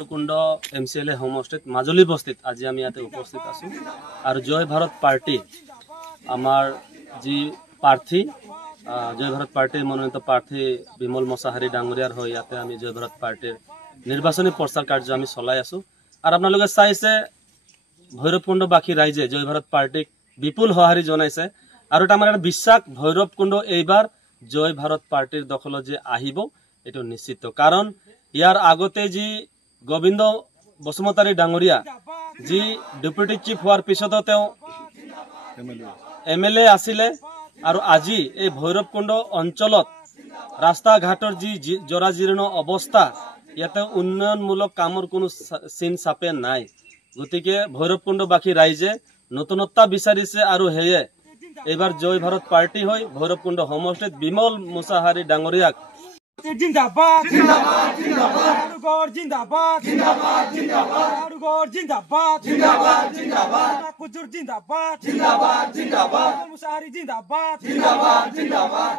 কুণ্ড MCLA হোমষ্টেত Majuli বস্তিত আজি আমি ইয়াতে উপস্থিত আছো আৰু জয় ভাৰত পাৰ্টি আমাৰ যি প্ৰাৰ্থী জয় ভাৰত পাৰ্টিৰ মনোনীত প্ৰাৰ্থী বিমল মছাহাৰী ডাঙৰীয়াৰ হৈ ইয়াতে আমি জয় ভাৰত পাৰ্টিৰ নিৰ্বাচনী প্ৰচাৰ কাৰ্য আমি চলাই আছো আৰু আপোনালোকে চাইছে ভৈৰৱকুণ্ডবাসী ৰাইজে জয় ভাৰত পাৰ্টিক বিপুল সঁহাৰি জনাইছে আৰু এটা আমাৰ বিশ্বাস ভৈৰৱকুণ্ড এইবাৰ জয় ভাৰত পাৰ্টিৰ দখলত যে আহিব এটো নিশ্চিত কাৰণ ইয়াৰ আগতে যি গোবিন্দ বসুমতাৰী ডাঙৰীয়া যি ডেপুটি চিফ হোৱাৰ পিছতো তেওঁ MLA আছিলে আৰু আজি এই ভৈৰৱকুণ্ড অঞ্চলত ৰাস্তা ঘাটৰ যি জৰাজীৰ্ণ অৱস্থা ইয়াতে উন্নয়নমূলক কামৰ কোনো চিন চাপে নাই গতিকে ভৈৰৱকুণ্ডবাসী ৰাইজে নতুনত্বা বিচাৰিছে আৰু হেয়ে এইবাৰ জয় ভাৰত পাৰ্টি হৈ ভৈৰৱকুণ্ড হোমষ্টেত বিমল মুছাহাৰী ডাঙৰীয়াক जिंदाबाद जिंदाबाद जिंदाबाद गौर जिंदाबाद जिंदाबाद जिंदाबाद गौर जिंदाबाद जिंदाबाद जिंदाबाद कुजुर जिंदाबाद जिंदाबाद जिंदाबाद मुसाहारी जिंदाबाद जिंदाबाद जिंदाबाद